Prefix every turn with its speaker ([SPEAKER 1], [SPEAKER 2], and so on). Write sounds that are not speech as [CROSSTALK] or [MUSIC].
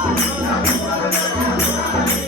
[SPEAKER 1] Thank [LAUGHS] you.